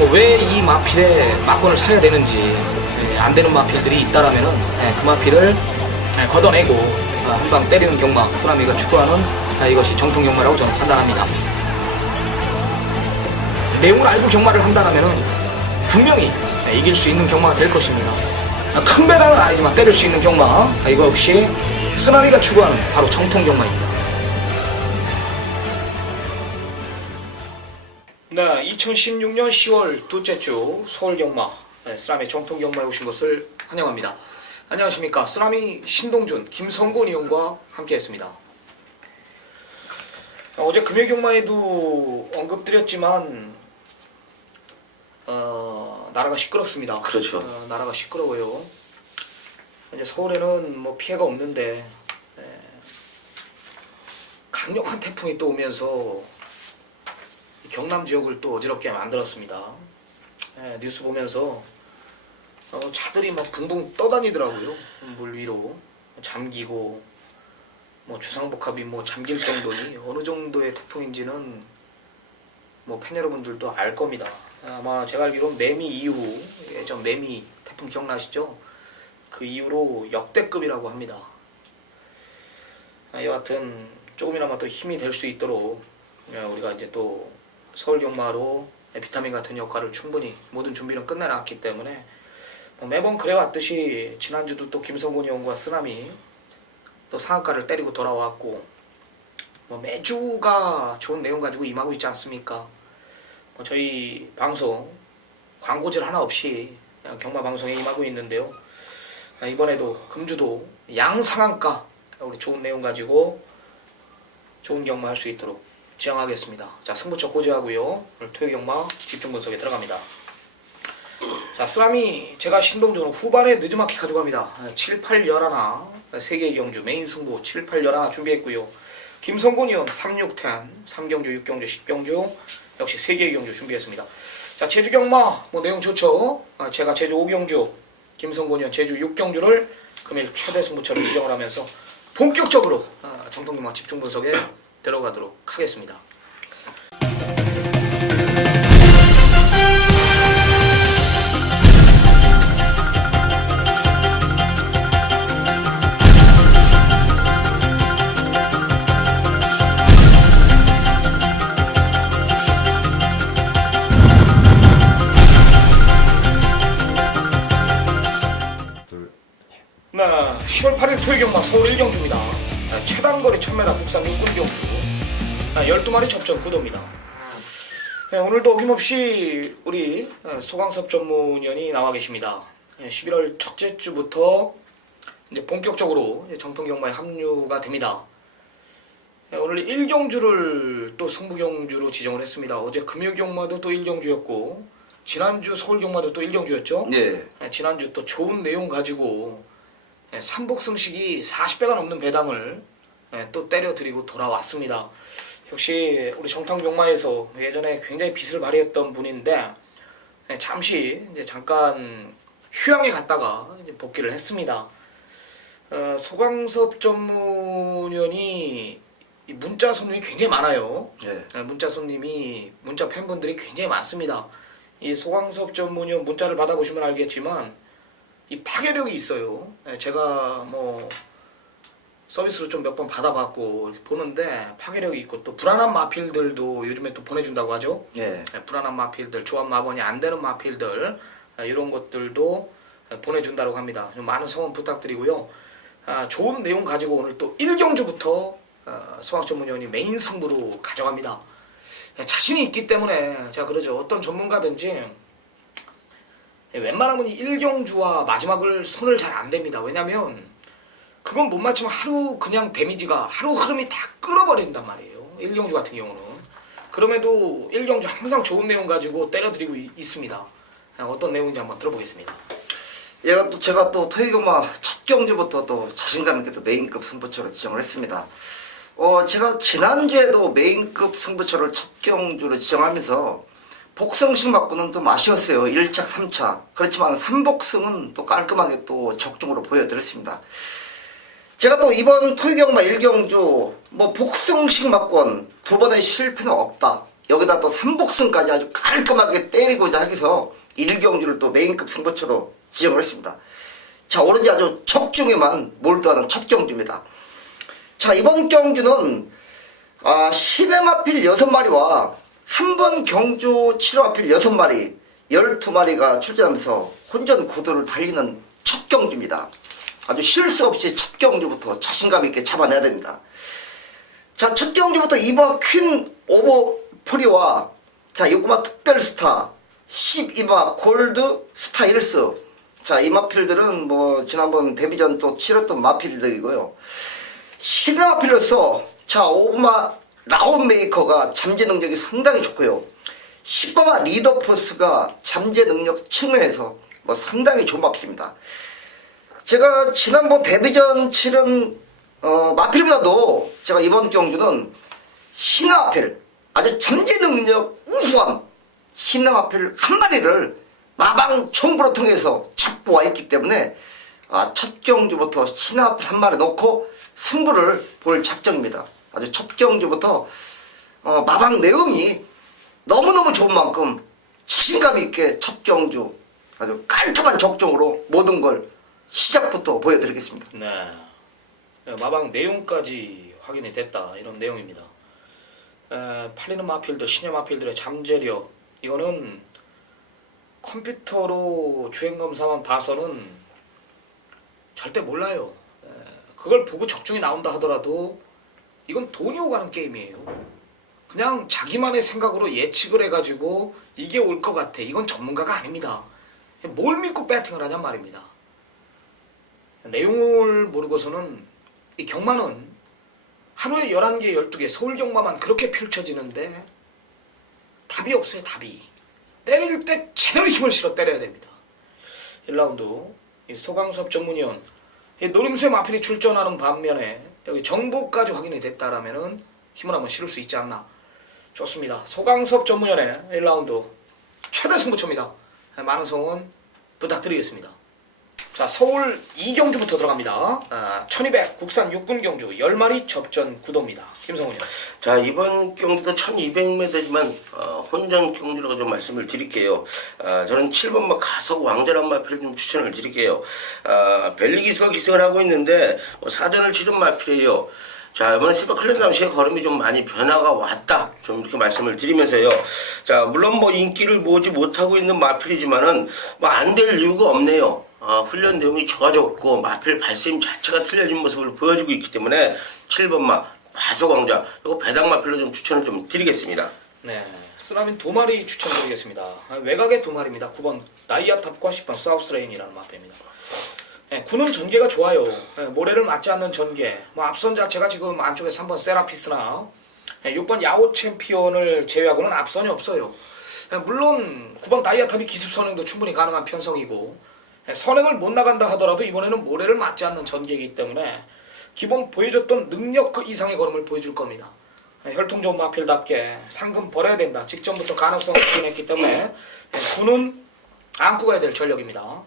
왜 이 마필에 막권을 사야 되는지, 안 되는 마필들이 있다라면은 그 마필을 걷어내고 한 방 때리는 경마, 쓰나미가 추구하는 이것이 정통 경마라고 저는 판단합니다. 내용을 알고 경마를 한다라면은 분명히 이길 수 있는 경마가 될 것입니다. 큰 배당은 아니지만 때릴 수 있는 경마, 이거 역시 쓰나미가 추구하는 바로 정통 경마입니다. 네, 2016년 10월 둘째 주 서울 경마, 쓰나미 정통 경마에 오신 것을 환영합니다. 안녕하십니까, 쓰나미 신동준, 김성곤 의원과 함께했습니다. 어제 금요 경마에도 언급드렸지만 나라가 시끄럽습니다. 그렇죠. 나라가 시끄러워요. 이제 서울에는 뭐 피해가 없는데 강력한 태풍이 또 오면서 경남 지역을 또 어지럽게 만들었습니다. 뉴스 보면서 차들이 막 붕붕 떠다니더라고요. 물 위로 잠기고 뭐 주상복합이 뭐 잠길 정도니 어느 정도의 태풍인지는 뭐 팬 여러분들도 알 겁니다. 아마 제가 알기로는 매미 이후, 예전 매미 태풍 기억나시죠? 그 이후로 역대급이라고 합니다. 여하튼 조금이나마 또 힘이 될 수 있도록 우리가 이제 또 서울 경마로 비타민 같은 역할을 충분히 모든 준비는 끝내놨기 때문에 매번 그래왔듯이 지난주도 또 김성곤 의원과 쓰나미 또 상한가를 때리고 돌아왔고 매주가 좋은 내용 가지고 임하고 있지 않습니까? 저희 방송 광고질 하나 없이 그냥 경마 방송에 임하고 있는데요. 이번에도 금주도 양상한가 우리 좋은 내용 가지고 좋은 경마 할 수 있도록 지향하겠습니다. 자, 승부처 고지하고요. 오늘 토요 경마 집중 분석에 들어갑니다. 자, 쓰나미 제가 신동준 후반에 늦지막히 가져갑니다. 7, 8, 11 3개의 경주 메인 승부 7, 8, 11 준비했고요. 김성곤 의원 3, 6, 10 3경주, 6경주, 10경주 역시 3개의 경주 준비했습니다. 자, 제주 경마 뭐 내용 좋죠. 제가 제주 5경주, 김성곤 의원 제주 6경주를 금일 최대 승부처를 지정을 하면서 본격적으로 정통 경마 집중 분석에 들어가도록 하겠습니다. 네, 10월 8일 토요 경마 서울 1경주입니다. 최단거리 1000m 국산 육군 경주 12마리 접전 구도입니다. 오늘도 어김없이 우리 소강섭 전문위원이 나와 계십니다. 11월 첫째 주부터 이제 본격적으로 정통 경마에 합류가 됩니다. 오늘 1경주를 또 승부 경주로 지정을 했습니다. 어제 금요 경마도 또 1경주였고 지난주 서울 경마도 또 1경주였죠. 네. 지난주 또 좋은 내용 가지고 삼복승식이 40배가 넘는 배당을 또 때려드리고 돌아왔습니다. 역시 우리 정통 경마에서 예전에 굉장히 빛을 발휘했던 분인데 잠시 이제 잠깐 휴양에 갔다가 이제 복귀를 했습니다. 소강섭 전문위원이 문자 손님이 굉장히 많아요. 네. 문자 손님이 문자 팬분들이 굉장히 많습니다. 이 소강섭 전문위원 문자를 받아보시면 알겠지만 이 파괴력이 있어요. 제가 뭐 서비스로 좀 몇 번 받아봤고 이렇게 보는데 파괴력이 있고 또 불안한 마필들도 요즘에 또 보내준다고 하죠. 네. 불안한 마필들, 조합 마번이 안 되는 마필들 이런 것들도 보내준다고 합니다. 좀 많은 성원 부탁드리고요. 좋은 내용 가지고 오늘 또 1경주부터 소강 전문위원이 메인 승부로 가져갑니다. 자신이 있기 때문에 제가 그러죠. 어떤 전문가든지 웬만하면 이 1경주와 마지막을 손을 잘 안 댑니다. 왜냐면 그건 못 맞추면 하루 그냥 데미지가 하루 흐름이 다 끌어버린단 말이에요. 1경주 같은 경우는. 그럼에도 1경주 항상 좋은 내용 가지고 때려드리고 있습니다. 어떤 내용인지 한번 들어보겠습니다. 제가 또 토요 경마 첫 경주부터 또 자신감 있게 또 메인급 승부처로 지정을 했습니다. 제가 지난주에도 메인급 승부처를 첫 경주로 지정하면서 복승식 맞고는 좀 아쉬웠어요. 1차, 3차. 그렇지만 3복승은 또 깔끔하게 또 적중으로 보여드렸습니다. 제가 또 이번 토요 경마 1경주 뭐 복승식 맞권 두 번의 실패는 없다. 여기다 또 3복승까지 아주 깔끔하게 때리고자 해서 1경주를 또 메인급 승부처로 지정을 했습니다. 자, 오로지 아주 적중에만 몰두하는 첫 경주입니다. 자, 이번 경주는 시내마필 6마리와 한 번 경주 7화필 6마리 12마리가 출전하면서 혼전 구도를 달리는 첫 경주입니다. 아주 실수 없이 첫 경주부터 자신감 있게 잡아내야 됩니다. 자, 첫 경주부터 2번 퀸 오버 프리와 자, 6마 특별스타 12마 골드 스타일스. 자, 이 마필들은 뭐 지난번 데뷔전 또 치렀던 마필들이고요. 시내마필로서 자, 5마 라운메이커가 잠재 능력이 상당히 좋고요. 10번마 리더포스가 잠재 능력 측면에서 뭐 상당히 좋은 마필입니다. 제가 지난번 데뷔전 치른 마필보다도 제가 이번 경주는 신화마필 아주 잠재 능력 우수한 신화마필 한 마리를 마방 총부로 통해서 잡고 와 있기 때문에 첫 경주부터 신화마필 한 마리 놓고 승부를 볼 작정입니다. 아주 첫 경주부터 마방 내용이 너무너무 좋은 만큼 자신감 있게 첫 경주 아주 깔끔한 적중으로 모든 걸 시작부터 보여드리겠습니다. 네. 마방 내용까지 확인이 됐다 이런 내용입니다. 팔리는 마필들, 신의 마필들의 잠재력 이거는 컴퓨터로 주행검사만 봐서는 절대 몰라요. 그걸 보고 적중이 나온다 하더라도 이건 돈이 오가는 게임이에요. 그냥 자기만의 생각으로 예측을 해가지고 이게 올 것 같아. 이건 전문가가 아닙니다. 뭘 믿고 배팅을 하냔 말입니다. 내용을 모르고서는 이 경마는 하루에 11개, 12개 서울 경마만 그렇게 펼쳐지는데 답이 없어요. 답이. 때릴 때 제대로 힘을 실어 때려야 됩니다. 1라운드 이 소강섭 전문위원 이 노림수의 마필이 출전하는 반면에 여기 정보까지 확인이 됐다라면은 힘을 한번 실을 수 있지 않나. 좋습니다. 소강섭 전문위원의 1라운드 최대 승부처입니다. 많은 성원 부탁드리겠습니다. 자, 서울 2경주부터 들어갑니다. 1200 국산 육군 경주 10마리 접전 구도입니다. 김성훈이요. 자, 이번 경주도 1200m지만 혼전 경주라고 좀 말씀을 드릴게요. 저는 7번마 가석 왕자란 마필을 좀 추천을 드릴게요. 벨리기스가 기승을 하고 있는데 사전을 치른 마필이에요. 자, 이번에 실버 클랜 당시에 걸음이 좀 많이 변화가 왔다. 좀 이렇게 말씀을 드리면서요. 자, 물론 뭐 인기를 모으지 못하고 있는 마필이지만은 뭐 안 될 이유가 없네요. 훈련 내용이 좋아졌고 마필 발심 자체가 틀려진 모습을 보여주고 있기 때문에 7번마 과석왕자 그리고 배당 마필로 좀 추천을 좀 드리겠습니다. 네, 쓰라민 2마리 추천드리겠습니다. 외곽에 2마리입니다. 9번 다이아탑과 10번 사우스레인이라는 마필입니다. 네, 9는 전개가 좋아요. 네, 모래를 맞지 않는 전개. 뭐 앞선 자체가 지금 안쪽에 3번 세라피스나 6번 야오 챔피언을 제외하고는 앞선이 없어요. 네, 물론 9번 다이아탑이 기습 선행도 충분히 가능한 편성이고 선행을 못 나간다 하더라도 이번에는 모래를 맞지 않는 전개이기 때문에 기본 보여줬던 능력 그 이상의 걸음을 보여줄 겁니다. 혈통 좋은 마필답게 상금 벌어야 된다. 직전부터 가능성을 확인했기 때문에 9는 안고 가야 될 전력입니다.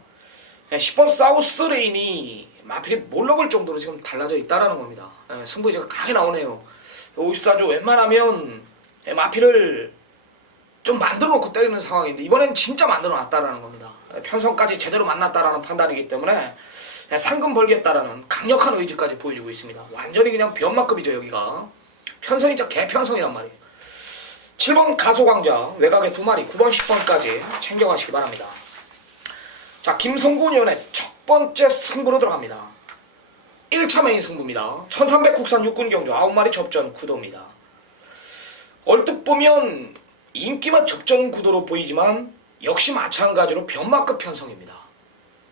10번 사우스 레인이 마필이 몰라볼 정도로 지금 달라져 있다라는 겁니다. 승부의지가 강하게 나오네요. 54조 웬만하면 마필을 좀 만들어 놓고 때리는 상황인데 이번엔 진짜 만들어 놨다라는 겁니다. 편성까지 제대로 만났다라는 판단이기 때문에 상금 벌겠다라는 강력한 의지까지 보여주고 있습니다. 완전히 그냥 변마급이죠. 여기가 편성이자 개편성이란 말이에요. 7번 가소광자 외곽에 2마리 9번 10번까지 챙겨가시기 바랍니다. 자, 김성곤 의원의 첫 번째 승부로 들어갑니다. 1차 메인 승부입니다. 1300 국산 육군 경주 9마리 접전 구도입니다. 얼뜻 보면 인기만 접전 구도로 보이지만 역시 마찬가지로 변마급 편성입니다.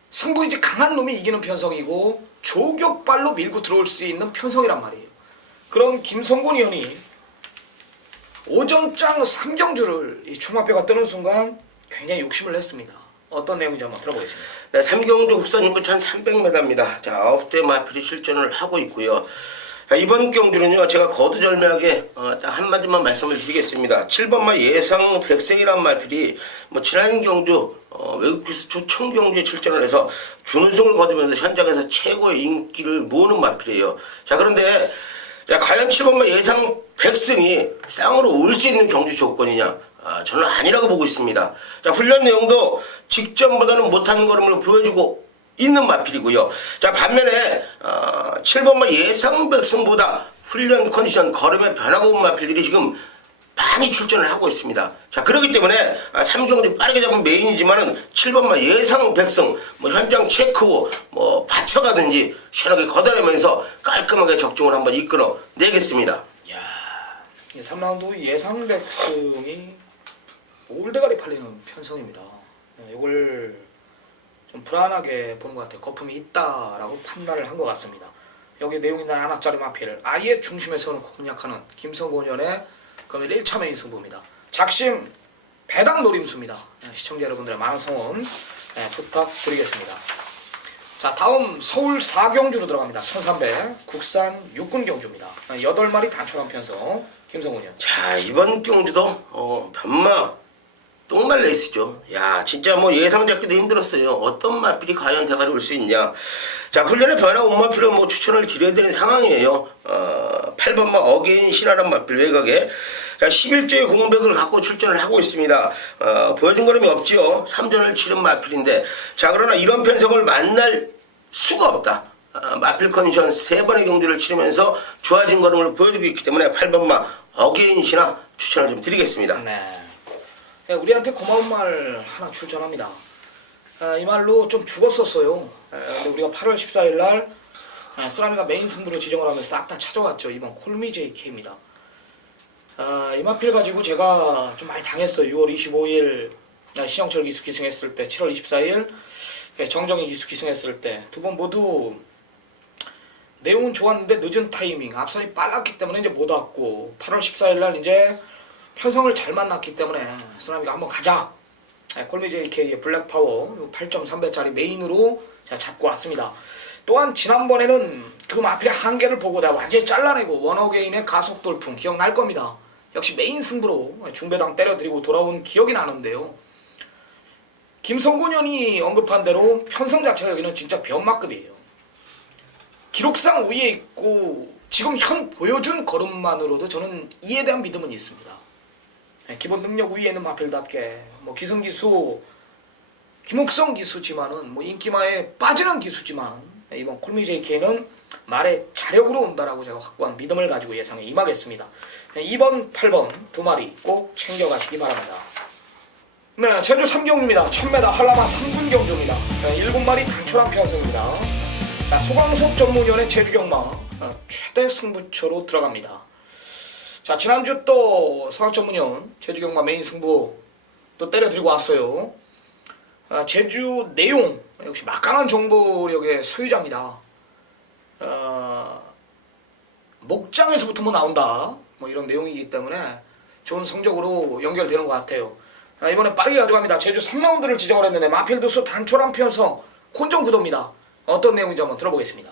승부의지 강한 놈이 이기는 편성이고 조격발로 밀고 들어올 수 있는 편성이란 말이에요. 그럼 김성곤 의원이 오전장 3경주를 총합표가 뜨는 순간 굉장히 욕심을 냈습니다. 어떤 내용인지 한번 들어보겠습니다. 네, 3경주 국산 육군 1300m입니다. 자, 9대 마필이 실전을 하고 있고요. 자, 이번 경주는요, 제가 거두절미하게 딱 한마디만 말씀을 드리겠습니다. 7번마 예상 백색이란 마필이 뭐 지난 경주 외국기수 초청 경주에 출전을 해서 준우승을 거두면서 현장에서 최고의 인기를 모으는 마필이에요. 자, 그런데 자, 과연 7번마 예상 백승이 쌍으로 올 수 있는 경주 조건이냐? 저는 아니라고 보고 있습니다. 자, 훈련 내용도 직전보다는 못하는 걸음을 보여주고 있는 마필이고요. 자, 반면에 7번마 예상 백승보다 훈련 컨디션 걸음의 변화가 온 마필들이 지금 많이 출전을 하고 있습니다. 자, 그렇기 때문에 3경주 빠르게 잡은 메인이지만은 7번마 예상 백승 뭐 현장 체크 후 뭐 받쳐가든지 시원하게 걷어내면서 깔끔하게 적중을 한번 이끌어 내겠습니다. 이야, 3라운드 예상 백승이 올대가리 팔리는 편성입니다. 이걸 좀 불안하게 보는 것 같아요. 거품이 있다라고 판단을 한 것 같습니다. 여기 내용 있는 하나짜리 마필 아예 중심에 서놓고 공략하는 김성곤연의 금일 1차 메인 승부입니다. 작심 배당 노림수입니다. 시청자 여러분들의 많은 성원 부탁드리겠습니다. 자, 다음 서울 4경주로 들어갑니다. 1300 국산 육군 경주입니다. 8마리 단촐한 편성 김성곤연. 자, 이번 경주도 변마 똥말 레이스죠. 야, 진짜 뭐 예상 잡기도 힘들었어요. 어떤 마필이 과연 대가리 올 수 있냐. 자, 훈련의 변화 온 마필은 뭐 추천을 드려야 되는 상황이에요. 8번마 어게인 신하란 마필 외곽에 자, 11조의 공백을 갖고 출전을 하고 있습니다. 보여준 걸음이 없지요. 3전을 치른 마필인데, 자, 그러나 이런 편성을 만날 수가 없다. 마필 컨디션 3번의 경주를 치르면서 좋아진 걸음을 보여주고 있기 때문에 8번마 어게인 신하 추천을 좀 드리겠습니다. 네, 우리한테 고마운 말 하나 출전합니다. 이 말로 좀 죽었었어요. 근데 우리가 8월 14일 날 쓰라미가 메인 승부로 지정을 하면 싹 다 찾아왔죠. 이번 콜미 JK입니다. 이 마필 가지고 제가 좀 많이 당했어요. 6월 25일 시영철 기수 기승했을 때, 7월 24일 정정희 기수 기승했을 때 두 번 모두 내용은 좋았는데 늦은 타이밍, 앞선이 빨랐기 때문에 이제 못 왔고, 8월 14일 날 이제 편성을 잘 만났기 때문에 쓰라미가 한번 가자. 콜미 JK의 블랙파워 8.3배짜리 메인으로 제가 잡고 왔습니다. 또한 지난번에는 그 마필의 한계를 보고 내가 완전히 잘라내고 원어게인의 가속 돌풍 기억날 겁니다. 역시 메인 승부로 중배당 때려드리고 돌아온 기억이 나는데요. 김성곤연이 언급한 대로 편성 자체가 여기는 진짜 변마급이에요. 기록상 위에 있고 지금 현 보여준 걸음만으로도 저는 이에 대한 믿음은 있습니다. 기본 능력 위에 있는 마필답게 뭐 기승기수, 김옥성 기수지만은 뭐 인기마에 빠지는 기수지만 이번 콜미 JK는 말의 자력으로 온다라고 제가 확고한 믿음을 가지고 예상에 임하겠습니다. 2번, 8번 두 마리 꼭 챙겨가시기 바랍니다. 네, 제주 3경주입니다. 1000m 한라마 3군 경주입니다. 7마리 단촐한 편성입니다. 자, 소광석 전문위원회 제주경마 최대 승부처로 들어갑니다. 자, 지난주 또 서학전문위원 제주경마 메인 승부 또 때려드리고 왔어요. 제주 내용 역시 막강한 정보력의 소유자입니다. 목장에서부터 뭐 나온다 뭐 이런 내용이기 때문에 좋은 성적으로 연결되는 것 같아요. 이번에 빠르게 가져갑니다. 제주 3라운드를 지정을 했는데 마필 두수 단촐한 편성 혼전 구도입니다. 어떤 내용인지 한번 들어보겠습니다.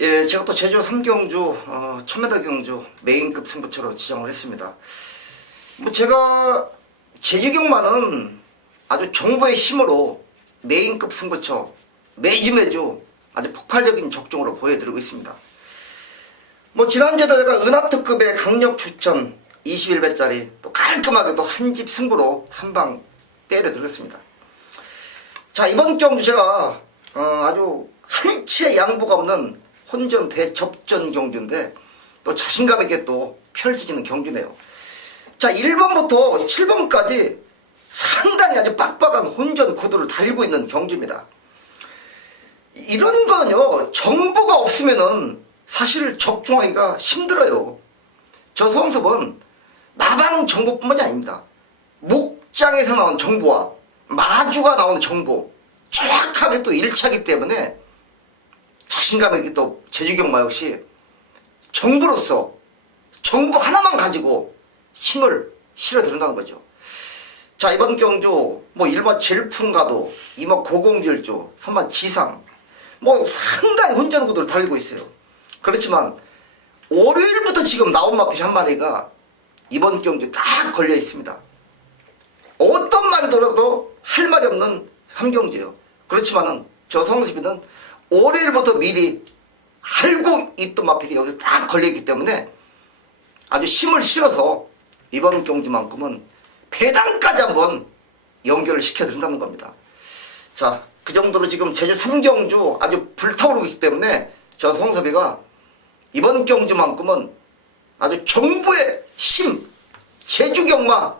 예, 제가 또 제주 3경주 1000m 경주 메인급 승부처로 지정을 했습니다. 뭐 제가 제주경마는 아주 정보의 힘으로 메인급 승부처 매주 아주 폭발적인 적중으로 보여드리고 있습니다. 뭐 지난주에도 제가 은하특급의 강력 추천 21배짜리 또 깔끔하게 또 한 집 승부로 한 방 때려드렸습니다. 자, 이번 경주 제가 아주 한치의 양보가 없는 혼전 대접전 경주인데 또 자신감 있게 또 펼쳐지는 경주네요. 자, 1번부터 7번까지 상당히 아주 빡빡한 혼전 구도를 달리고 있는 경주입니다. 이런 거는요, 정보가 없으면은 사실 적중하기가 힘들어요. 저 성섭은 마방 정보뿐만이 아닙니다. 목장에서 나온 정보와 마주가 나온 정보 정확하게 또 일치하기 때문에 자신감 있게 또 제주경마 역시 정부로서 정보 하나만 가지고 힘을 실어드린다는 거죠. 자, 이번 경주 뭐 1번 질풍가도, 2번 고공질주, 3번 지상 뭐 상당히 혼전 구도를 달리고 있어요. 그렇지만 월요일부터 지금 나온 마필 한 마리가 이번 경주에 딱 걸려 있습니다. 어떤 말이 돌아도 할 말이 없는 3경주예요. 그렇지만은 저 성수비는 월요일부터 미리 알고 있던 마필이 여기 딱 걸려 있기 때문에 아주 힘을 실어서 이번 경주만큼은 배당까지 한번 연결을 시켜준다는 겁니다. 자, 그 정도로 지금 제주 3경주 아주 불타오르고 있기 때문에 저 송섭이가 이번 경주만큼은 아주 정부의 힘, 제주 경마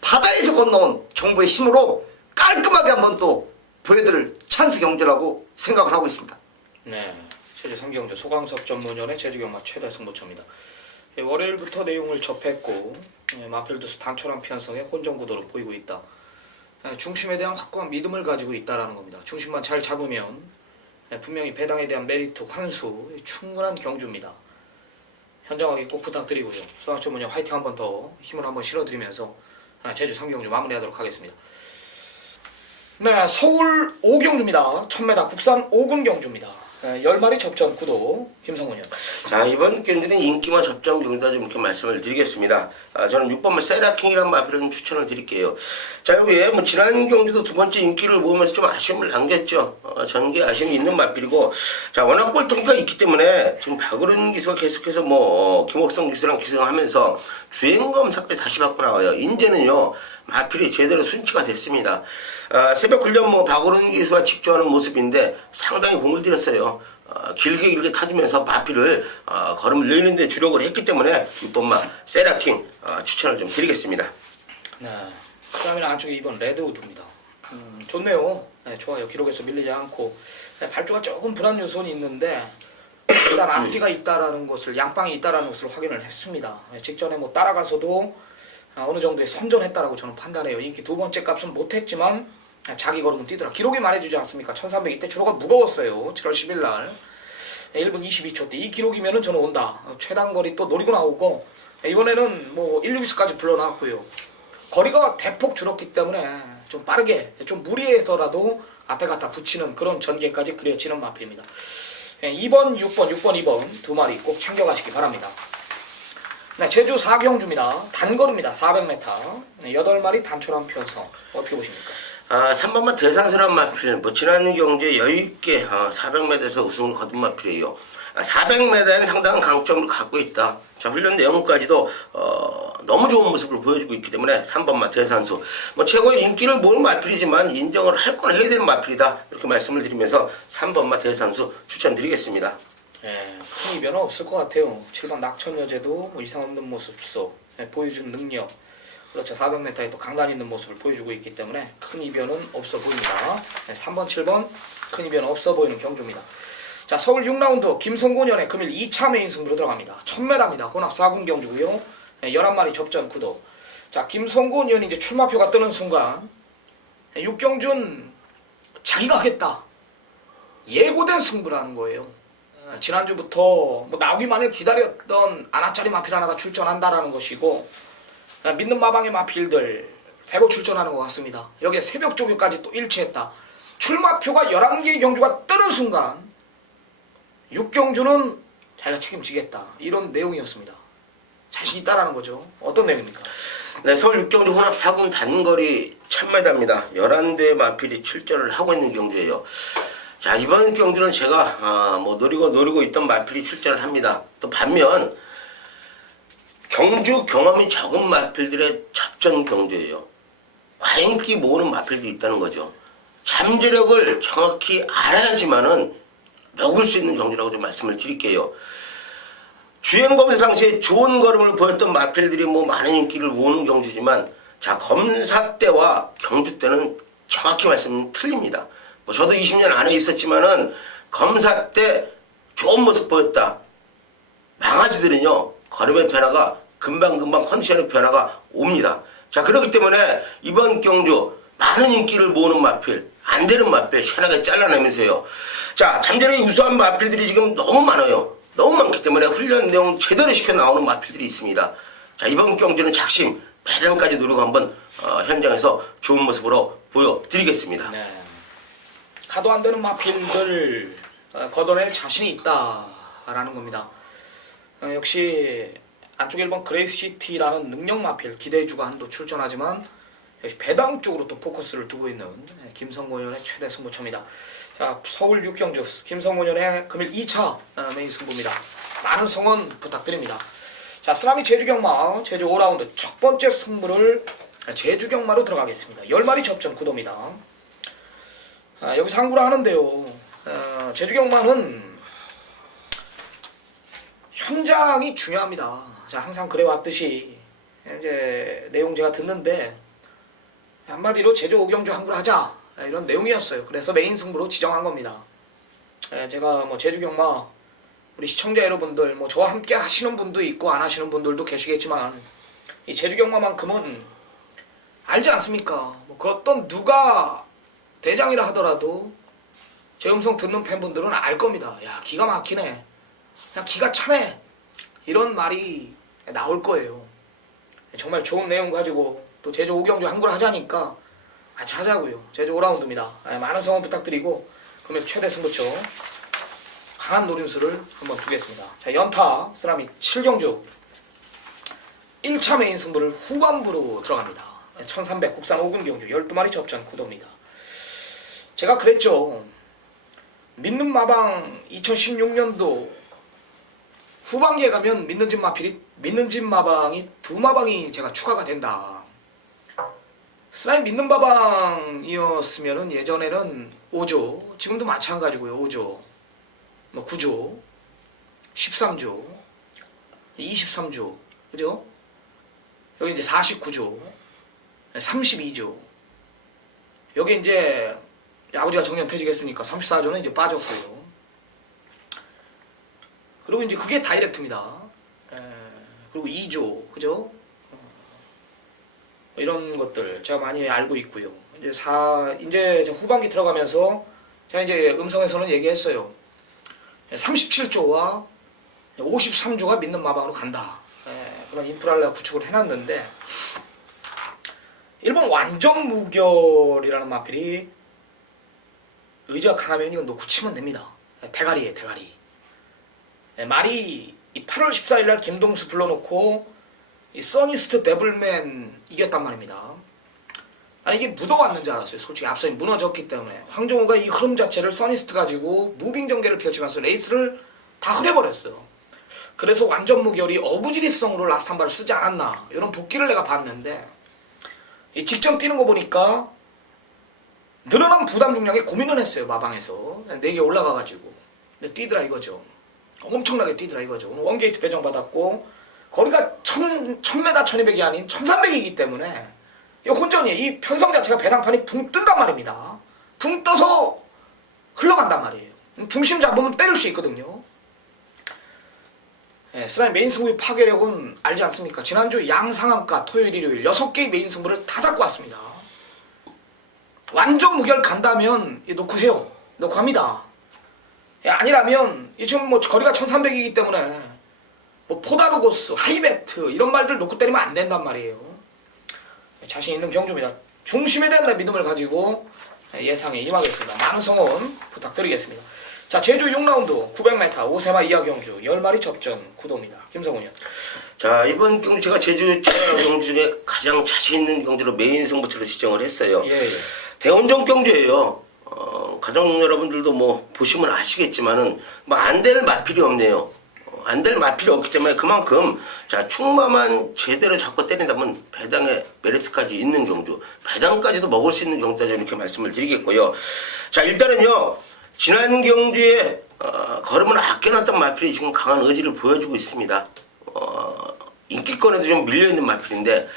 바다에서 건너온 정부의 힘으로 깔끔하게 한번 또 보여드릴 찬스 경주라고 생각을 하고 있습니다. 네, 제주 3경주 소강섭 전문위원의 제주경마 최대 승부처입니다. 월요일부터 내용을 접했고 마필두수 단촐한 편성의 혼전구도로 보이고 있다. 중심에 대한 확고한 믿음을 가지고 있다라는 겁니다. 중심만 잘 잡으면 분명히 배당에 대한 메리트 환수 충분한 경주입니다. 현장하기 꼭 부탁드리고요. 소강 전문위원 화이팅 한 번 더 힘을 한번 실어드리면서 제주 3경주 마무리하도록 하겠습니다. 네, 서울 5경주입니다. 1000m 국산 5군 경주입니다. 10마리 접전 구도 김성훈이요. 자, 이번 경기는 인기와 접전 경기다 좀 이렇게 말씀을 드리겠습니다. 저는 6번만 세라킹이라는 마필을 좀 추천을 드릴게요. 자, 여기에 뭐 지난 경기도 두 번째 인기를 모으면서 좀 아쉬움을 남겼죠. 전개 아쉬움이 있는 마필이고, 자, 워낙 볼터기가 있기 때문에 지금 박으른 기수가 계속해서 김옥성 기수랑 기승하면서 주행 검사까지 다시 받고 나와요. 이제는요 마필이 제대로 순치가 됐습니다. 새벽 훈련 박으른 기수와 직조하는 모습인데 상당히 공을 들였어요. 길게 타주면서 마필을 걸음을 늘리는 데 주력을 했기 때문에 6번마 세라킹 추천을 좀 드리겠습니다. 네, 그 다음에는 안쪽에 2번 레드우드입니다. 좋네요. 네, 좋아요. 기록에서 밀리지 않고 발주가 조금 불안 요소는 있는데 일단 앞뒤가 있다라는 것을 양방이 있다라는 것을 확인을 했습니다. 직전에 따라가서도 어느 정도의 선전했다라고 저는 판단해요. 인기 두 번째 값은 못했지만 자기 걸음은 뛰더라. 기록이 말해주지 않습니까? 1300 이때 주로가 무거웠어요. 7월 10일 날 1분 22초 때 이 기록이면은 저는 온다. 최단거리 또 노리고 나오고 이번에는 161까지 불러놨고요. 거리가 대폭 줄었기 때문에 좀 빠르게 좀 무리해서라도 앞에 갖다 붙이는 그런 전개까지 그려지는 마필입니다. 2번, 6번, 2번 두 마리 꼭 챙겨가시기 바랍니다. 네, 제주 4경주입니다. 단거리입니다. 400m 8마리 단촐한 편성 어떻게 보십니까? 3번만 대상스러운 마필, 지난 경주에 여유있게 400m에서 우승을 거둔 마필이에요. 400m에는 상당한 강점을 갖고 있다. 자, 훈련 내용까지도 너무 좋은 모습을 보여주고 있기 때문에 3번만 대산수 최고의 인기를 모은 마필이지만 인정을 할 건 해야 되는 마필이다. 이렇게 말씀을 드리면서 3번만 대산수 추천드리겠습니다. 네, 큰 이변은 없을 것 같아요. 7번 낙천여제도 이상 없는 모습 속 보여준 능력, 그렇죠. 400m에 또 강단 있는 모습을 보여주고 있기 때문에 큰 이변은 없어 보입니다. 3번, 7번 큰 이변은 없어 보이는 경주입니다. 자, 서울 6라운드 김성곤연의 금일 2차 메인 승부로 들어갑니다. 1000m입니다. 혼합 4군 경주고요. 11마리 접전 구도. 자, 김성곤연이 이제 출마표가 뜨는 순간 6경준 자기가 하겠다. 예고된 승부라는 거예요. 지난주부터 나오기만을 기다렸던 아나짜리 마필 하나가 출전한다라는 것이고 믿는 마방의 마필들 대거 출전하는 것 같습니다. 여기에 새벽 조교까지 또 일치했다. 출마표가 11개의 경주가 뜨는 순간 6경주는 자기가 책임지겠다. 이런 내용이었습니다. 자신 있다라는 거죠. 어떤 내용입니까? 네, 서울 6경주 혼합 4군 단거리 1000m입니다. 11대의 마필이 출전을 하고 있는 경주예요. 자, 이번 경주는 제가 노리고 있던 마필이 출전을 합니다. 또 반면 경주 경험이 적은 마필들의 접전 경주예요. 과인기 모으는 마필도 있다는 거죠. 잠재력을 정확히 알아야지만은 먹을 수 있는 경주라고 좀 말씀을 드릴게요. 주행검사 당시에 좋은 걸음을 보였던 마필들이 많은 인기를 모으는 경주지만, 자, 검사 때와 경주 때는 정확히 말씀은 틀립니다. 저도 20년 안에 있었지만은 검사 때 좋은 모습 보였다. 망아지들은요, 걸음의 변화가 금방금방 컨디션의 변화가 옵니다. 자, 그렇기 때문에 이번 경주 많은 인기를 모으는 마필, 안 되는 마필 시원하게 잘라내면서요. 자, 잠재력이 우수한 마필들이 지금 너무 많아요. 너무 많기 때문에 훈련 내용 제대로 시켜 나오는 마필들이 있습니다. 자, 이번 경주는 작심, 배당까지 노리고 한번 현장에서 좋은 모습으로 보여드리겠습니다. 네. 가도 안 되는 마필들 걷어낼 자신이 있다라는 겁니다. 역시 안쪽 1번 그레이스시티라는 능력 마필 기대주가 한도 출전하지만 역시 배당 쪽으로 또 포커스를 두고 있는 김성곤연의 최대 승부처입니다. 자, 서울 6경주 김성곤연의 금일 2차 메인 승부입니다. 많은 성원 부탁드립니다. 자, 쓰나미 제주경마 제주 5라운드 첫 번째 승부를 제주경마로 들어가겠습니다. 10마리 접전 구도입니다. 여기서 항구를 하는데요. 제주경마는 현장이 중요합니다. 자, 항상 그래왔듯이 이제 내용 제가 듣는데 한마디로 제주 오경주 항구를 하자 이런 내용이었어요. 그래서 메인 승부로 지정한 겁니다. 제가 뭐 제주경마 우리 시청자 여러분들 뭐 저와 함께 하시는 분도 있고 안 하시는 분들도 계시겠지만 이 제주경마만큼은 알지 않습니까? 뭐 그 어떤 누가 대장이라 하더라도 제 음성 듣는 팬분들은 알 겁니다. 야, 기가 막히네. 그냥 기가 차네. 이런 말이 나올 거예요. 정말 좋은 내용 가지고 또 제주 오경주 항구를 하자니까 같이 하자고요. 제주 5라운드입니다. 많은 성원 부탁드리고 금액 최대 승부처 강한 노림수를 한번 두겠습니다. 자, 연타 쓰나미 7경주 1차 메인 승부를 후반부로 들어갑니다. 1300 국산 5군 경주 12마리 접전 구도입니다. 제가 그랬죠. 믿는 마방 2016년도 후반기에 가면 믿는 집 마방이 2마방이 제가 추가가 된다. 쓰나미 믿는 마방이었으면은 예전에는 5조, 지금도 마찬가지고요. 5조, 뭐 9조, 13조, 23조, 그죠? 여기 이제 49조, 32조. 여기 이제 아버지가 정년퇴직했으니까 34조는 이제 빠졌고요. 그리고 이제 그게 다이렉트입니다. 그리고 2조, 그죠? 이런 것들 제가 많이 알고 있고요. 이제 후반기 들어가면서 제가 이제 음성에서는 얘기했어요. 37조와 53조가 믿는 마방으로 간다. 그런 인프라를 내가 구축을 해놨는데 일본 완전 무결이라는 마필이 의지가 강하면 이건 놓고 치면 됩니다. 대가리에 대가리. 말이 8월 14일날 김동수 불러놓고 이 써니스트 데블맨 이겼단 말입니다. 아니 이게 묻어왔는 줄 알았어요. 솔직히 앞선이 무너졌기 때문에 황정호가 이 흐름 자체를 써니스트 가지고 무빙 전개를 펼치면서 레이스를 다 흐려버렸어요. 그래서 완전 무결이 어부지리성으로 라스트 한 발을 쓰지 않았나 이런 복귀를 내가 봤는데 이 직전 뛰는 거 보니까 늘어난 부담 중량에 고민을 했어요. 마방에서 4개 올라가가지고 근데 뛰더라 이거죠. 엄청나게 뛰더라 이거죠. 오늘 원게이트 배정받았고 거리가 1000m 1200이 아닌 1300이기 때문에 이 혼전이 이 편성 자체가 배당판이 붕 뜬단 말입니다. 붕 떠서 흘러간단 말이에요. 중심 잡으면 때릴 수 있거든요. 쓰나미 메인 승부의 파괴력은 알지 않습니까? 지난주 양상한가 토요일 일요일 6개의 메인 승부를 다 잡고 왔습니다. 완전 무결 간다면 놓고 해요. 놓고 합니다. 아니라면 지금 뭐 거리가 1300이기 때문에 뭐 포다르고스, 하이베트 이런 말들 놓고 때리면 안 된단 말이에요. 자신 있는 경주입니다. 중심에 대한 믿음을 가지고 예상에 임하겠습니다. 많은 성원 부탁드리겠습니다. 자, 제주 6라운드 900m 5세마 이하 경주 10마리 접전 구도입니다. 김성훈이요. 자, 이번 경주 제가 제주 경주 중에 가장 자신 있는 경주로 메인 승부처로 지정을 했어요. 예. 대원정 경주예요. 가정 여러분들도 뭐 보시면 아시겠지만은 뭐 안 될 마필이 없네요. 안 될 마필이 없기 때문에 그만큼 자 충마만 제대로 잡고 때린다면 배당의 메리트까지 있는 경주, 배당까지도 먹을 수 있는 경주다 이렇게 말씀을 드리겠고요. 자, 일단은요 지난 경주에 걸음을 아껴놨던 마필이 지금 강한 의지를 보여주고 있습니다. 인기권에도 좀 밀려있는 마필인데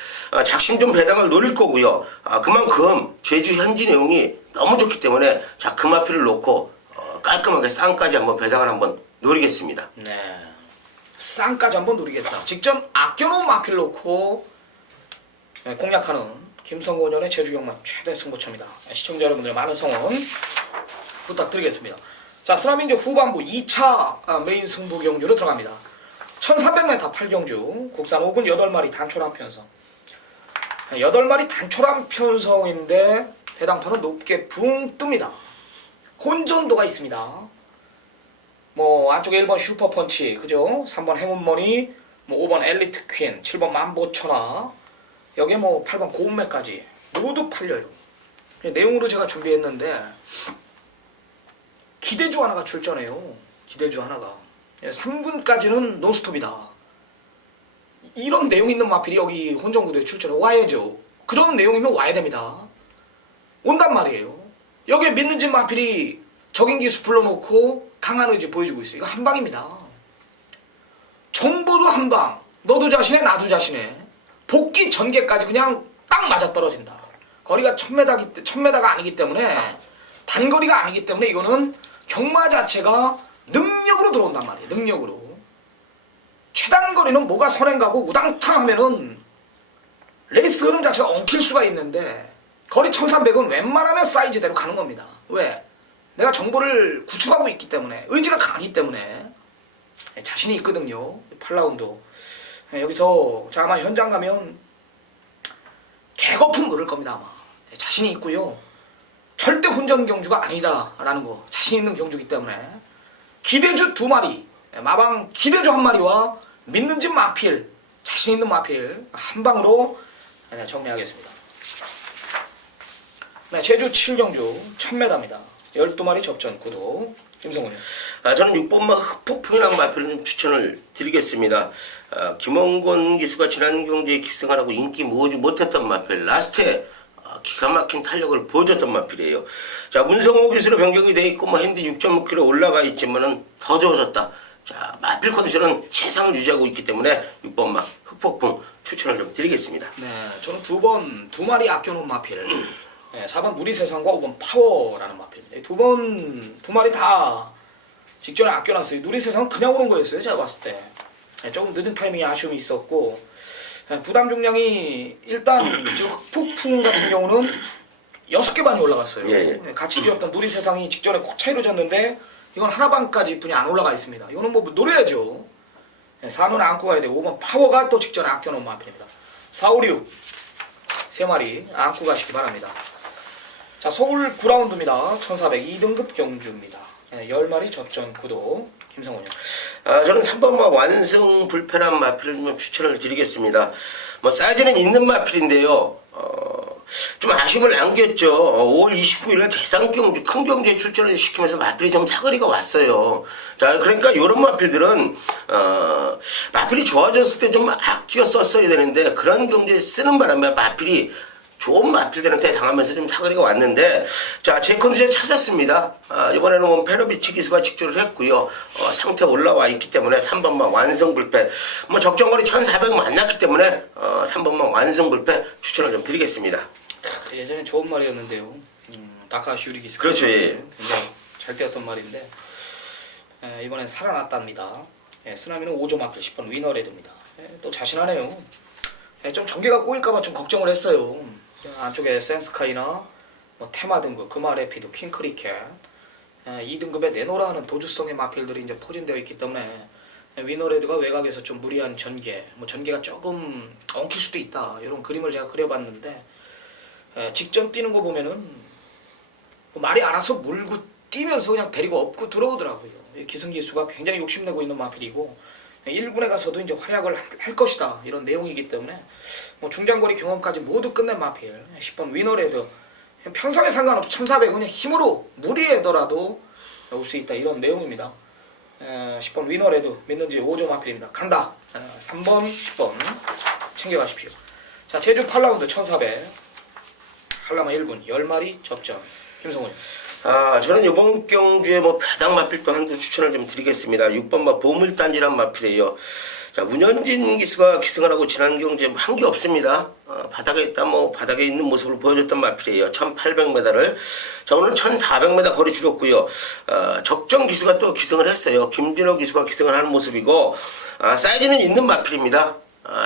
작심 좀 배당을 노릴 거고요. 그만큼 제주 현지 내용이 너무 좋기 때문에 자 그 마필을 놓고 깔끔하게 쌍까지 한번 배당을 한번 노리겠습니다. 네. 쌍까지 한번 노리겠다. 직전 아껴놓은 마필 놓고 공략하는 김성곤연의 제주경마 최대 승부처입니다. 시청자 여러분들 많은 성원 부탁드리겠습니다. 자, 쓰나미 이제 후반부 2차 메인 승부 경주로 들어갑니다. 1300m 8경주 국산 5군 8마리 단촐한 편성. 8마리 단촐한 편성인데 배당판은 높게 붕 뜹니다. 혼전도가 있습니다. 뭐 안쪽에 1번 슈퍼펀치, 그죠? 3번 행운머니, 뭐 5번 엘리트 퀸, 7번 만보천하, 여기에 뭐 8번 고운매까지 모두 팔려요. 내용으로 제가 준비했는데 기대주 하나가 출전해요. 기대주 하나가 3군까지는 논스톱이다. 이런 내용 있는 마필이 여기 혼전구도에 출전해 와야죠. 그런 내용이면 와야 됩니다. 온단 말이에요. 여기에 믿는 집 마필이 적인 기수 불러놓고 강한 의지 보여주고 있어요. 이거 한방입니다. 정보도 한방, 너도 자신해 나도 자신해. 복귀 전개까지 그냥 딱 맞아떨어진다. 거리가 1000m가 아니기 때문에 단거리가 아니기 때문에 이거는 경마 자체가 능력으로 들어온단 말이에요. 능력으로. 최단거리는 뭐가 선행가고 우당탕 하면은 레이스 흐름 자체가 엉킬 수가 있는데 거리 1300은 웬만하면 사이즈대로 가는 겁니다. 왜? 내가 정보를 구축하고 있기 때문에 의지가 강하기 때문에 자신이 있거든요. 8라운드 여기서 자 아마 현장 가면 개거품 그럴 겁니다. 아마 자신이 있고요. 절대 혼전 경주가 아니다라는 거 자신 있는 경주이기 때문에 기대주 2마리 마방 기대주 1마리와 믿는 집 마필 자신 있는 마필 한 방으로 정리하겠습니다. 네, 제주 7경주 1000m입니다. 12마리 접전 구도 김성훈이요. 저는 6번마 흑폭풍이라는 마필을 좀 추천을 드리겠습니다. 김원권 기수가 지난 경주에 기승하라고 인기 모으지 못했던 마필 라스트에 기가 막힌 탄력을 보여줬던 마필이에요. 자, 문성호 기수로 변경이 돼 있고 뭐 핸디 6.5km 올라가 있지만은 더 좋아졌다. 자, 마필 컨디션은 최상을 유지하고 있기 때문에 6번마 흑폭풍 추천을 좀 드리겠습니다. 네, 저는 2마리 아껴놓은 마필. 네, 4번 누리세상과 5번 파워라는 마필입니다. 두 마리 다 직전에 아껴놨어요. 누리세상은 그냥 오는 거였어요. 제가 봤을 때. 네, 조금 늦은 타이밍에 아쉬움이 있었고 부담 중량이 일단 지금 흑폭풍 같은 경우는 6개 반이 올라갔어요. 예. 네, 같이 뛰었던 누리세상이 직전에 콕 차이로 졌는데 이건 하나 반까지 분이 안 올라가 있습니다. 이거는 뭐 노려야죠. 네, 4는 안고 가야 되고 5번 파워가 또 직전에 아껴놓은 마필입니다. 4, 5, 6 3마리 안고 가시기 바랍니다. 자, 서울 9라운드입니다. 1400 2등급 경주입니다. 10마리 접전 구도 김성훈이요. 저는 3번마 완성 불패란 마필을 좀 추천을 드리겠습니다. 뭐 사이즈는 있는 마필인데요. 좀 아쉬움을 남겼죠. 5월 29일에 대상경주 큰 경주에 출전을 시키면서 마필이 좀 사거리가 왔어요. 자, 그러니까 이런 마필들은 마필이 좋아졌을 때 좀 아껴 썼어야 되는데 그런 경주에 쓰는 바람에 마필이 좋은 마필들한테 당하면서 좀 사거리가 왔는데 자, 제 컨디션 찾았습니다. 이번에는 뭐 페로비치 기수가 직조를 했고요. 상태 올라와 있기 때문에 3번만 완성불패 뭐 적정거리 1400 만났기 때문에 3번만 완성불패 추천을 좀 드리겠습니다. 예전에 좋은 말이었는데요. 다카슈리 기스. 그렇죠. 예. 굉장히 잘 뛰었던 말인데 이번엔 살아났답니다. 쓰나미는 5조 마필 10번 위너레드입니다. 또 자신하네요. 좀 전개가 꼬일까봐 좀 걱정을 했어요. 안쪽에 센스카이나 뭐 테마 등급, 금아레피드, 킹크리켓 2등급의 네노라는 도주성의 마필들이 이제 포진되어 있기 때문에 위너레드가 외곽에서 좀 무리한 전개, 뭐 전개가 조금 엉킬 수도 있다. 이런 그림을 제가 그려봤는데 직전 뛰는 거 보면은 뭐 말이 알아서 몰고 뛰면서 그냥 데리고 업고 들어오더라고요. 기승기수가 굉장히 욕심내고 있는 마필이고 1군에 가서도 이제 활약을 할 것이다 이런 내용이기 때문에 뭐 중장거리 경험까지 모두 끝낸 마필 10번 위너레드 편성에 상관없이 1400은 그냥 힘으로 무리해더라도 올 수 있다 이런 내용입니다. 10번 위너레드 믿는지 5조 마필입니다. 간다. 3번 10번 챙겨가십시오. 자, 제주 8라운드 1400 한라마 1군 10마리 접전 김성훈. 저는 이번 경주에 뭐 배당 마필도 한두 추천을 좀 드리겠습니다. 6번마 보물단지란 마필이에요. 자, 문현진 기수가 기승을 하고 지난 경주에 한 게 없습니다. 바닥에 있다 뭐 바닥에 있는 모습을 보여줬던 마필이에요. 1800m를. 자, 오늘 1400m 거리 줄였고요. 적정 기수가 또 기승을 했어요. 김진호 기수가 기승을 하는 모습이고 사이즈는 있는 마필입니다.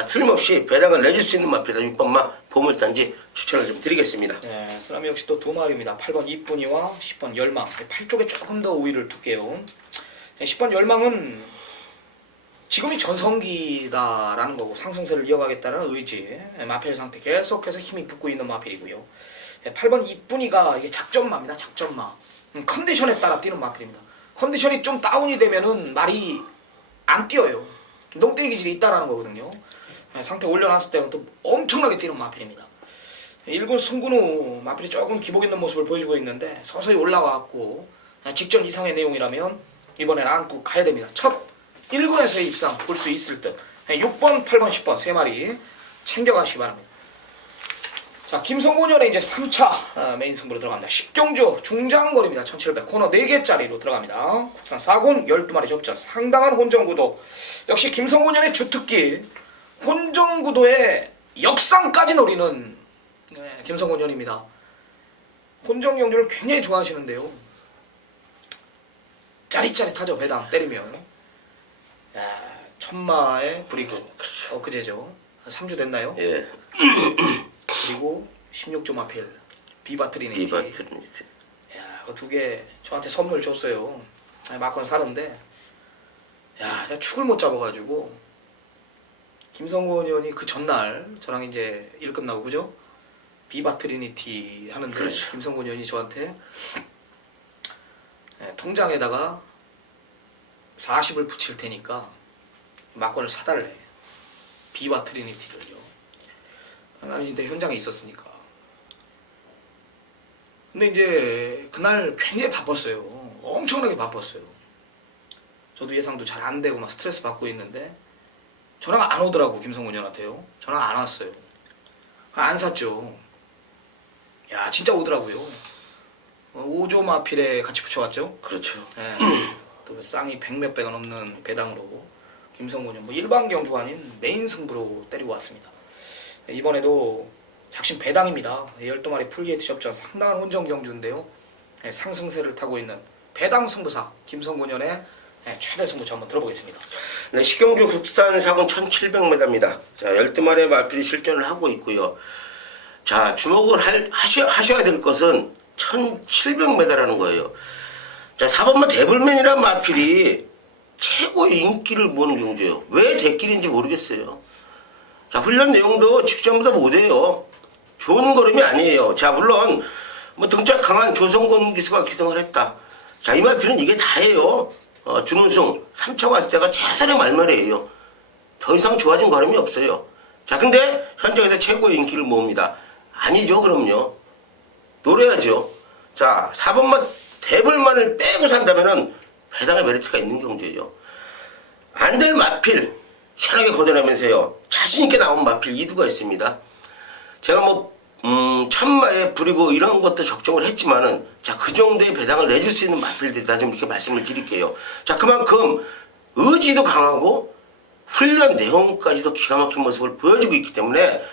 틀림없이 배당을 내줄 수 있는 마필이다. 6번마 보물단지 추천을 좀 드리겠습니다. 네, 쓰나미 역시 또 2마리입니다. 8번 이쁜이와 10번 열망. 8쪽에 조금 더 우위를 두게요. 10번 열망은 지금이 전성기다라는 거고 상승세를 이어가겠다는 의지. 마필 상태 계속해서 힘이 붙고 있는 마필이고요. 8번 이쁜이가 이게 작전마입니다. 작전마. 컨디션에 따라 뛰는 마필입니다. 컨디션이 좀 다운이 되면은 말이 안 뛰어요. 농대기 기질이 있다라는 거거든요. 상태 올려놨을 때는 또 엄청나게 뛰는 마필입니다. 1군 승군 후 마필이 조금 기복 있는 모습을 보여주고 있는데 서서히 올라와갖고 직전 이상의 내용이라면 이번엔 안고 가야 됩니다. 첫 1군에서의 입상 볼 수 있을 듯 6번, 8번, 10번 세 마리 챙겨가시기 바랍니다. 자, 김성곤연의 이제 3차 메인 승부로 들어갑니다. 10경주 중장거리입니다. 1700 코너 4개짜리로 들어갑니다. 국산 4군 12마리 접전 상당한 혼전구도. 역시 김성곤연의 주특기 혼전구도의 역상까지 노리는 김성곤연입니다. 혼전경주를 굉장히 좋아하시는데요. 짜릿짜릿하죠. 배당 때리면. 야, 천마의 브리그 엊그제죠. 3주 됐나요? 예. 그리고 16조 마필 비바트리니티. 비바트리니티. 야, 그 두 개 저한테 선물 줬어요. 막건 사는데 야, 제가 축을 못 잡아가지고 김성곤 의원이 그 전날 저랑 이제 일 끝나고 그죠? 비바트리니티 하는데 그렇죠. 김성곤 의원이 저한테 통장에다가 40을 붙일 테니까 막건을 사달래. 비바트리니티를요. 아니 근데 현장에 있었으니까. 근데 이제 그날 굉장히 바빴어요. 엄청나게 바빴어요. 저도 예상도 잘 안 되고 막 스트레스 받고 있는데 전화가 안 오더라고. 김성곤 형한테요. 전화가 안 왔어요. 안 샀죠. 야 진짜 오더라고요. 5조 마필에 같이 붙여왔죠. 그렇죠. 예. 또 쌍이 100몇배가 넘는 배당으로 김성곤 형 일반 경주 아닌 메인 승부로 때리고 왔습니다. 이번에도 작심 배당입니다. 12마리 풀게이트 접전 상당한 혼전 경주인데요. 상승세를 타고 있는 배당 승부사 김성곤연의 최대 승부처 한번 들어보겠습니다. 네, 식경주 국산 4군 1700m입니다. 자, 12마리의 마필이 실전을 하고 있고요. 자, 주목을 하셔야 될 것은 1700m라는 거예요. 자, 4번마 데블맨이란 마필이 최고의 인기를 모은 경주예요. 왜 대길인지 모르겠어요. 자, 훈련 내용도 직전보다 못해요. 좋은 걸음이 아니에요. 자, 물론 뭐 등짝 강한 조성곤 기수가 기승을 했다. 자, 이 마필은 이게 다예요. 준우승 3차 왔을 때가 최선의 말말이에요. 더 이상 좋아진 걸음이 없어요. 자, 근데 현장에서 최고의 인기를 모읍니다. 아니죠, 그럼요. 노려야죠. 자, 4번만 대불만을 빼고 산다면은 배당의 메리트가 있는 경주예요. 안 될 마필 시원하게 걷어내면서요. 자신있게 나온 마필 2두가 있습니다. 제가 뭐 천마에 부리고 이런 것도 적정을 했지만은 자, 그 정도의 배당을 내줄 수 있는 마필들이다 좀 이렇게 말씀을 드릴게요. 자, 그만큼 의지도 강하고 훈련 내용까지도 기가 막힌 모습을 보여주고 있기 때문에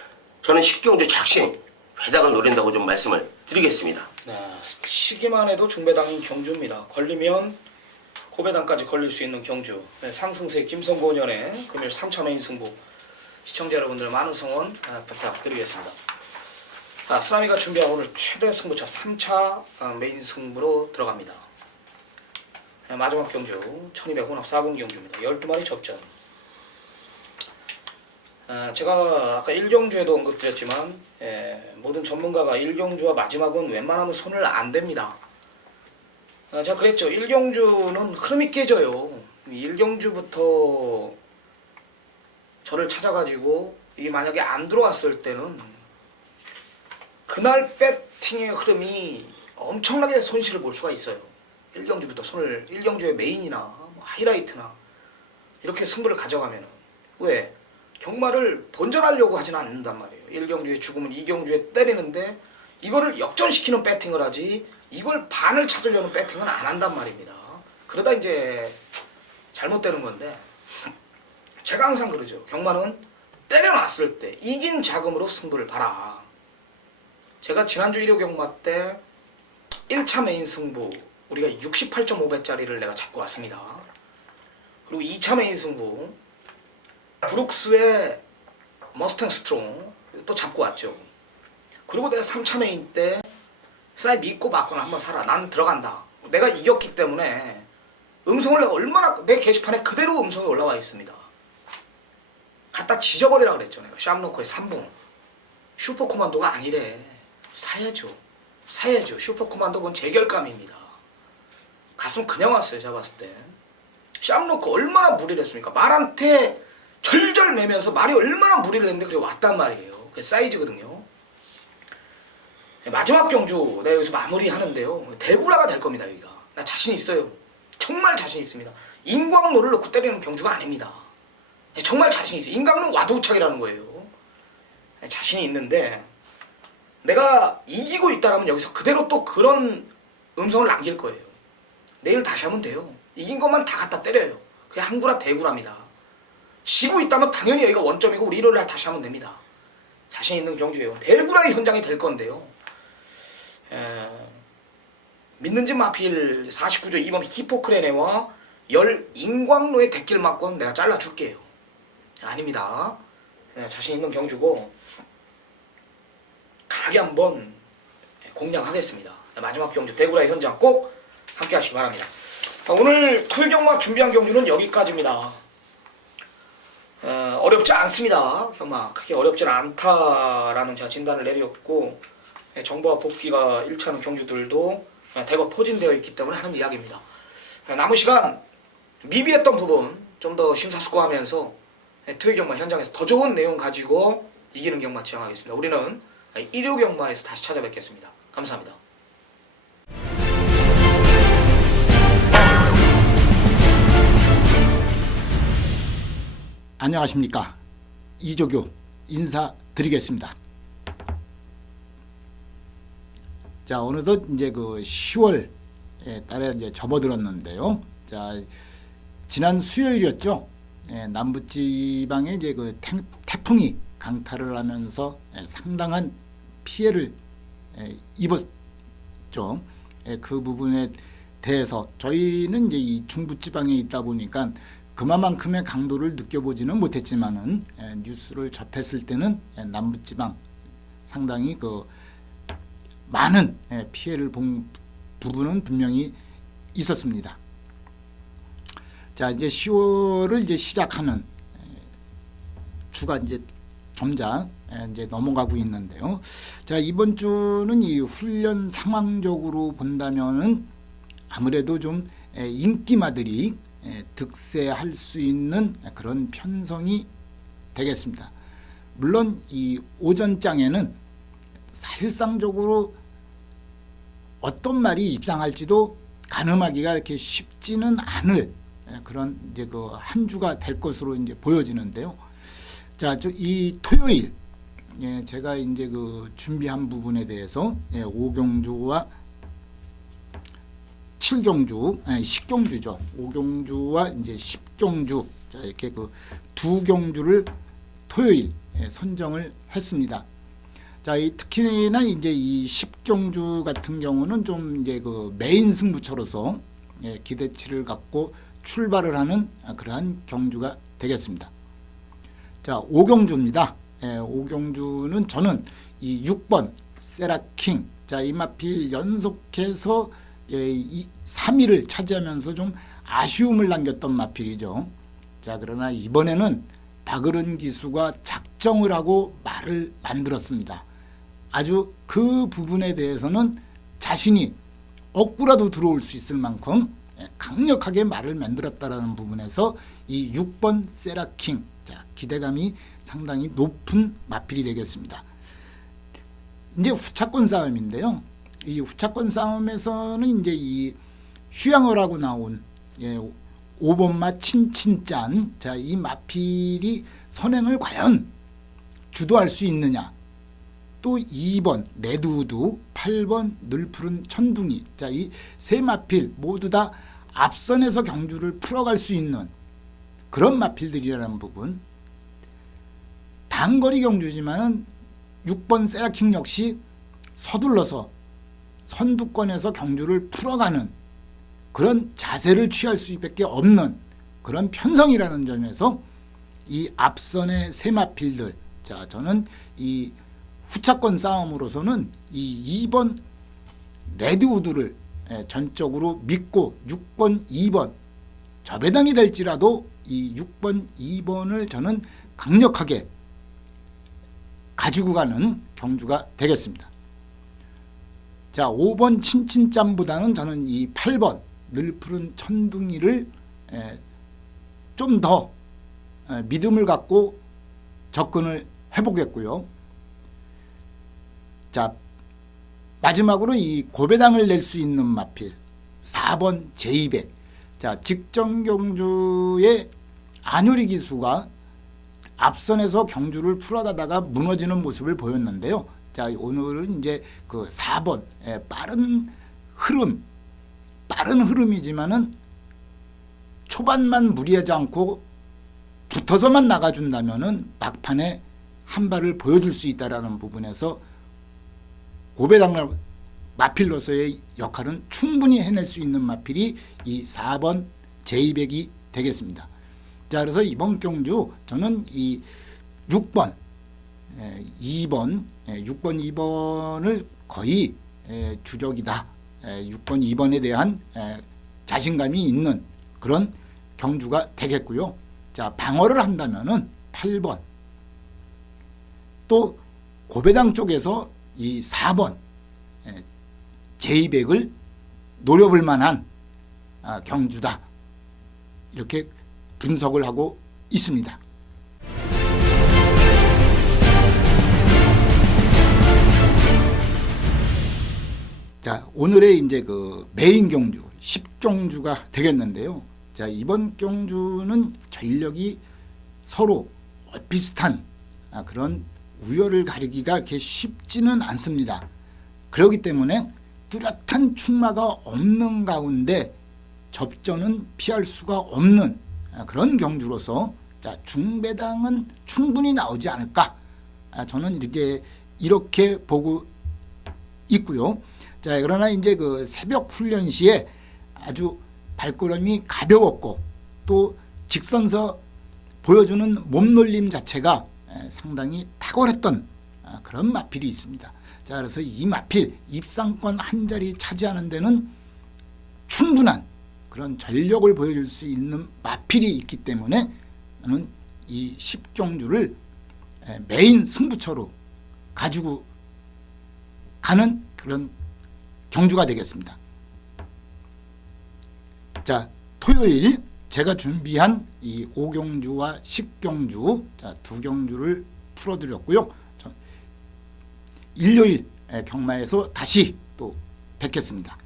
저는 식경주 작심 배당을 노린다고 좀 말씀을 드리겠습니다. 네, 시기만 해도 중배당인 경주입니다. 걸리면 고배당까지 걸릴 수 있는 경주. 네, 상승세 김성곤연의 금요일 3차 메인 승부. 시청자 여러분들 많은 성원 부탁드리겠습니다. 쓰나미가 준비한 오늘 최대 승부처 3차 메인 승부로 들어갑니다. 마지막 경주 1200 혼합 4군 경주입니다. 12마리 접전. 제가 아까 1경주에도 언급드렸지만 모든 전문가가 1경주와 마지막은 웬만하면 손을 안 댑니다. 제가 그랬죠. 1경주는 흐름이 깨져요. 1경주부터 저를 찾아가지고 이게 만약에 안 들어왔을 때는 그날 배팅의 흐름이 엄청나게 손실을 볼 수가 있어요. 1경주부터 1경주의 메인이나 하이라이트나 이렇게 승부를 가져가면은 왜? 경마를 본전하려고 하지는 않는단 말이에요. 1경주에 죽으면 2경주에 때리는데 이거를 역전시키는 배팅을 하지 이걸 반을 찾으려는 배팅은 안 한단 말입니다. 그러다 이제 잘못되는 건데 제가 항상 그러죠. 경마는 때려놨을 때 이긴 자금으로 승부를 봐라. 제가 지난주 1호 경마 때 1차 메인 승부 우리가 68.5배짜리를 내가 잡고 왔습니다. 그리고 2차 메인 승부 브룩스의 머스탱 스트롱 또 잡고 왔죠. 그리고 내가 3차 메인 때 슬라이 믿고 맞거나 한번 사라. 난 들어간다. 내가 이겼기 때문에 음성을 내가 얼마나 내 게시판에 그대로 음성이 올라와 있습니다. 갖다 지져버리라 그랬죠. 내가 샵노코의 3봉 슈퍼코만도가 아니래. 사야죠. 슈퍼코만도 그건 제 결감입니다. 가슴 그냥 왔어요. 제가 봤을 때 샵노코 얼마나 무리를 했습니까? 말한테 절절 매면서 말이 얼마나 무리를 했는데 그래 왔단 말이에요. 그 사이즈거든요. 마지막 경주 내가 여기서 마무리하는데요. 대구라가 될 겁니다. 여기가. 나 자신 있어요. 정말 자신 있습니다. 인광노를 넣고 때리는 경주가 아닙니다. 정말 자신이 있어요. 인간은 와두우착이라는 거예요. 자신이 있는데 내가 이기고 있다라면 여기서 그대로 또 그런 음성을 남길 거예요. 내일 다시 하면 돼요. 이긴 것만 다 갖다 때려요. 그게 항구라 대구랍니다. 지고 있다면 당연히 여기가 원점이고 우리 일요일날 다시 하면 됩니다. 자신 있는 경주예요. 대구라의 현장이 될 건데요. 믿는지 마필 49조 2번 히포크레네와 열 인광로의 대길 막건 내가 잘라줄게요. 아닙니다. 자신 있는 경주고 강하게 한번 공략하겠습니다. 마지막 경주 대구라의 현장 꼭 함께 하시기 바랍니다. 오늘 토요일 경마 준비한 경주는 여기까지입니다. 어렵지 않습니다. 경마 크게 어렵지는 않다라는 제가 진단을 내렸고 정보와 복귀가 일치하는 경주들도 대거 포진되어 있기 때문에 하는 이야기입니다. 남은 시간 미비했던 부분 좀 더 심사숙고하면서 토요일 경마 현장에서 더 좋은 내용 가지고 이기는 경마 지향하겠습니다. 우리는 일요 경마에서 다시 찾아뵙겠습니다. 감사합니다. 안녕하십니까. 이조교 인사드리겠습니다. 자, 어느덧 이제 그 10월 달에 이제 접어들었는데요. 자, 지난 수요일이었죠. 남부지방에 이제 그 태풍이 강타를 하면서 상당한 피해를 입었죠. 그 부분에 대해서 저희는 이제 이 중부지방에 있다 보니까 그만큼의 강도를 느껴보지는 못했지만은 뉴스를 접했을 때는 남부지방 상당히 그 많은 피해를 본 부분은 분명히 있었습니다. 자, 이제 10월을 이제 시작하는 주가 이제 점자 이제 넘어가고 있는데요. 자, 이번 주는 이 훈련 상황적으로 본다면은 아무래도 좀 인기마들이 득세할 수 있는 그런 편성이 되겠습니다. 물론 이 오전장에는 사실상적으로 어떤 말이 입상할지도 가늠하기가 이렇게 쉽지는 않을 그런 이제 그 한 주가 될 것으로 이제 보여지는데요. 자, 이 토요일 제가 이제 그 준비한 부분에 대해서 5경주와 7경주, 10경주죠. 5경주와 이제 10경주, 자, 이렇게 그 두 경주를 토요일 선정을 했습니다. 자, 특히나 이제 이 10경주 같은 경우는 좀 이제 그 메인 승부처로서 기대치를 갖고 출발을 하는 그러한 경주가 되겠습니다. 자, 5경주입니다. 5경주는 저는 이 6번 세라킹, 자, 이 마필 연속해서 3위를 차지하면서 좀 아쉬움을 남겼던 마필이죠. 자, 그러나 이번에는 박으른 기수가 작정을 하고 말을 만들었습니다. 아주 그 부분에 대해서는 자신이 억구라도 들어올 수 있을 만큼 강력하게 말을 만들었다라는 부분에서 이 6번 세라킹, 자, 기대감이 상당히 높은 마필이 되겠습니다. 이제 후차권 싸움인데요. 이 후차권 싸움에서는 이제 이 휴양어라고 나온 5번마 친친짠, 자, 이 마필이 선행을 과연 주도할 수 있느냐. 또 2번 레드우드, 8번 늘푸른 천둥이, 자, 이 세 마필 모두 다 앞선에서 경주를 풀어갈 수 있는 그런 마필들이라는 부분. 단거리 경주지만은 6번 세라킹 역시 서둘러서 선두권에서 경주를 풀어가는 그런 자세를 취할 수밖에 없는 그런 편성이라는 점에서 이 앞선의 세 마필들, 자, 저는 이 후차권 싸움으로서는 이 2번 레드우드를 전적으로 믿고 6번, 2번 저배당이 될지라도 이 6번, 2번을 저는 강력하게 가지고 가는 경주가 되겠습니다. 자, 5번 친친짬보다는 저는 이 8번 늘푸른 천둥이를 좀 더 믿음을 갖고 접근을 해보겠고요. 자, 마지막으로 이 고배당을 낼 수 있는 마필 4번 제200. 자, 직전 경주의 안효리 기수가 앞선에서 경주를 풀어가다가 무너지는 모습을 보였는데요. 자, 오늘은 이제 그 4번 빠른 흐름이지만은 초반만 무리하지 않고 붙어서만 나가준다면은 막판에 한 발을 보여줄 수 있다라는 부분에서 고배당날 마필로서의 역할은 충분히 해낼 수 있는 마필이 이 4번 제이백이 되겠습니다. 자, 그래서 이번 경주 저는 이 6번 2번을 거의 주적이다. 6번 2번에 대한 자신감이 있는 그런 경주가 되겠고요. 자, 방어를 한다면은 8번, 또 고배당 쪽에서 이 4번 제이백을 노려볼 만한 경주다, 이렇게 분석을 하고 있습니다. 자, 오늘의 이제 그 메인 경주 10경주가 되겠는데요. 자, 이번 경주는 전력이 서로 비슷한 그런 우열을 가리기가 그렇게 쉽지는 않습니다. 그렇기 때문에 뚜렷한 충마가 없는 가운데 접전은 피할 수가 없는 그런 경주로서 자, 중배당은 충분히 나오지 않을까, 저는 이렇게 보고 있고요. 자, 그러나 이제 그 새벽 훈련 시에 아주 발걸음이 가벼웠고 또 직선서 보여주는 몸놀림 자체가 상당히 탁월했던 그런 마필이 있습니다. 자, 그래서 이 마필 입상권 한 자리 차지하는 데는 충분한 그런 전력을 보여줄 수 있는 마필이 있기 때문에 저는 이 10경주를 메인 승부처로 가지고 가는 그런 경주가 되겠습니다. 자, 토요일 제가 준비한 이 5경주와 10경주, 자, 두 경주를 풀어드렸고요. 일요일 경마에서 다시 또 뵙겠습니다.